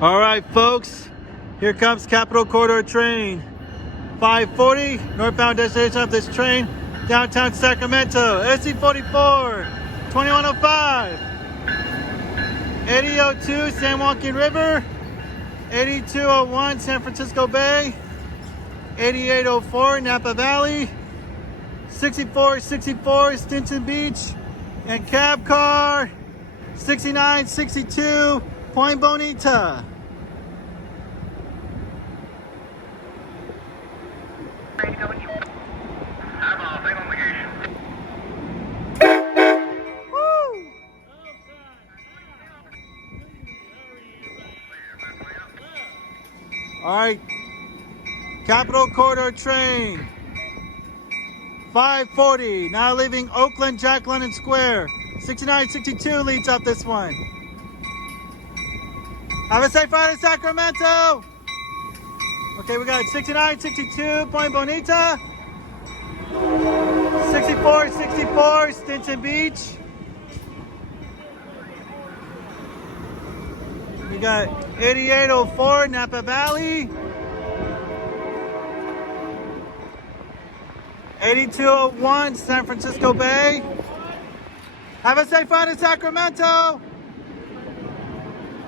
All right, folks, here comes Capital Corridor train. 540, northbound destination of this train, downtown Sacramento. SC 44, 2105, 8002 San Joaquin River, 8201 San Francisco Bay, 8804 Napa Valley, 6464 Stinson Beach, and Cabcar 6962 Point Bonita. Ready to go when you I'm off, hang on the gate. Woo! All right, Capital Corridor train 540, now leaving Oakland, Jack London Square. 6962 leads up this one. Have a safe ride in Sacramento. Okay, we got 6962 Point Bonita, 6464 Stinson Beach. We got 8804 Napa Valley, 8201 San Francisco Bay. Have a safe ride in Sacramento.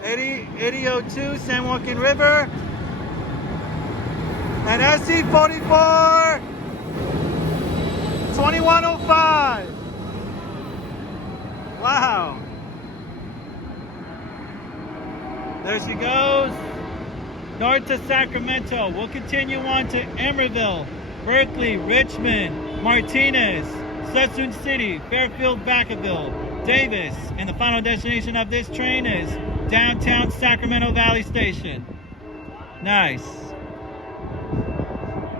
8002 San Joaquin River. And SC 44 2105. Wow. There she goes. North to Sacramento. We'll continue on to Emeryville, Berkeley, Richmond, Martinez, Suisun City, Fairfield, Vacaville, Davis, and the final destination of this train is downtown Sacramento Valley Station. Nice.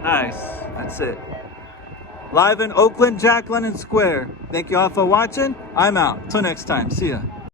Nice. That's it. Live in Oakland, Jack London Square. Thank you all for watching. I'm out. Till next time. See ya.